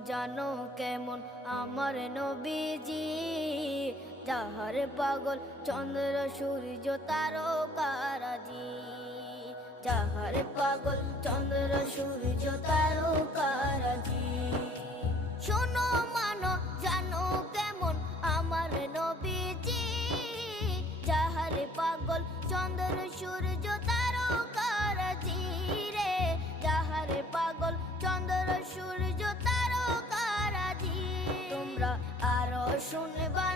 জানো কেমন আমার নবীজি, যাহার পাগল চন্দ্র সূর্য তারকারাজি, যাহার পাগল চন্দ্র সূর্য তারকারাজি। শোনো মানো জানো কেমন আমার নবীজি, যাহার পাগল চন্দ্র সূর্য তারকারাজি রে, যাহার পাগল চন্দ্র সূর্য তারকারাজি। তোমরা আরো শুনবা